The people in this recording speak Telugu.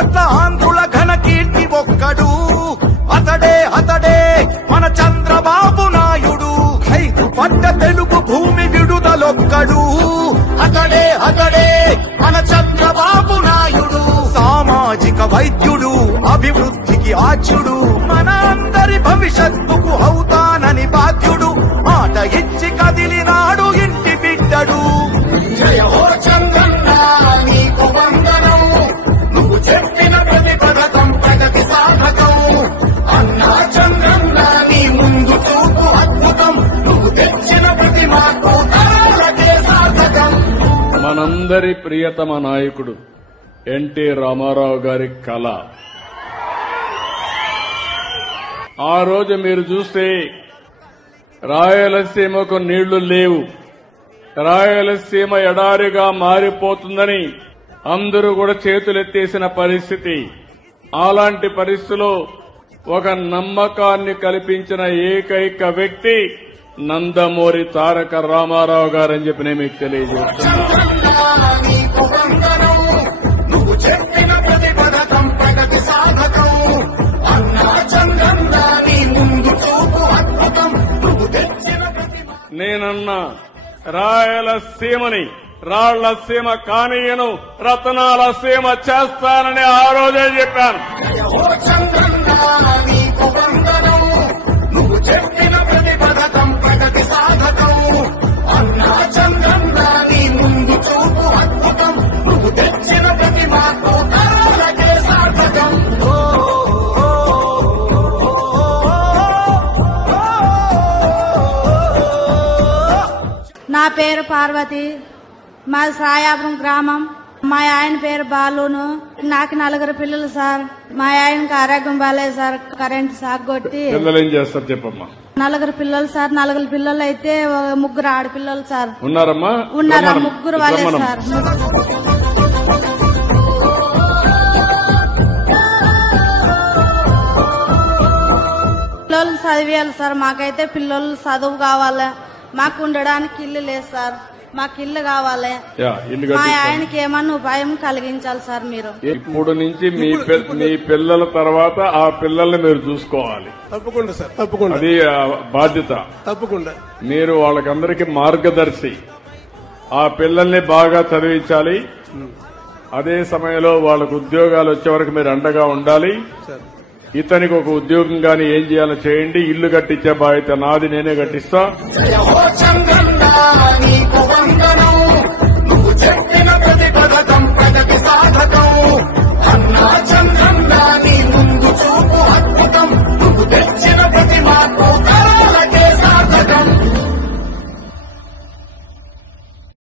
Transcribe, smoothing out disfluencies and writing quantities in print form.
కోట్ల ఆంధ్రుల ఘన కీర్తి ఒక్కడు, అతడే అతడే మన చంద్రబాబు నాయుడు. ఐదు పడ్డ తెలుగు భూమి విడుదలొక్కడు, అతడే అతడే మన చంద్రబాబు నాయుడు. సామాజిక వైద్యుడు, అభివృద్ధికి ఆచ్యుడు, మన అందరి భవిష్యత్తుకు అవుతానని బాధ్యుడు. మాట ఇచ్చి కదిలినాడు ఇంటి బిడ్డడు. జయ హో చంద్రన్న నీకు వందనం, నువ్వు చెప్పిన ప్రతి పథకం ప్రగతి సాధకం. అన్నా చంద్రన్న నీ ముందు చూపు అద్భుతం, నువ్వు తెచ్చిన ప్రతి మార్పు తరాలకే సాధకం. మనందరి ప్రియతమ నాయకుడు ఎన్టీ రామారావు గారి కళ. ఆ రోజు మీరు చూస్తే రాయలసీమకు నీళ్లు లేవు, రాయలసీమ ఎడారిగా మారిపోతుందని అందరూ కూడా చేతులెత్తేసిన పరిస్థితి. అలాంటి పరిస్థితిలో ఒక నమ్మకాన్ని కల్పించిన ఏకైక వ్యక్తి నందమూరి తారక రామారావు గారని చెప్పి నేను మీకు తెలియజేస్తున్నాను. నేనన్నా రాయలసీమని రాళ్లసీమ కానీయను, రతనాల సీమ చేస్తానని ఆ రోజే చెప్పాను. నా పేరు పార్వతి, మాది శ్రాయాపురం గ్రామం. మా ఆయన పేరు బాలును. నాకు 4 పిల్లలు సార్. మా ఆయనకి ఆరోగ్యం బాలేదు సార్, కరెంట్ షాక్ కొట్టి. ఏం చేస్తారు చెప్పమ్మా? 4 పిల్లలు సార్. 4 పిల్లలు అయితే 3 ఆడపిల్లలు సార్. ఉన్నారమ్మా? ఉన్నారా? 3 వాళ్ళే సార్. పిల్లలు చదివేయాలి సార్. మాకైతే పిల్లలు చదువు కావాలి. మాకు ఉండడానికి ఇల్లు లేదు సార్. మాకు ఇల్లు కావాలి. మా ఆయనకి ఏమన్నా ఉపాయం కలిగించాలి సార్ మీరు. ఇప్పుడు నుంచి మీ పిల్లల తర్వాత ఆ పిల్లల్ని మీరు చూసుకోవాలి. తప్పకుండా సార్, తప్పకుండా. అది బాధ్యత. తప్పకుండా మీరు వాళ్ళకందరికీ మార్గదర్శి. ఆ పిల్లల్ని బాగా చదివించాలి. అదే సమయంలో వాళ్ళకు ఉద్యోగాలు వచ్చే వరకు మీరు అండగా ఉండాలి. ఇతనికి ఒక ఉద్యోగం గాని ఏం చేయాలో చేయండి. ఇల్లు కట్టించే బాధ్యత నాది, నేనే కట్టిస్తా.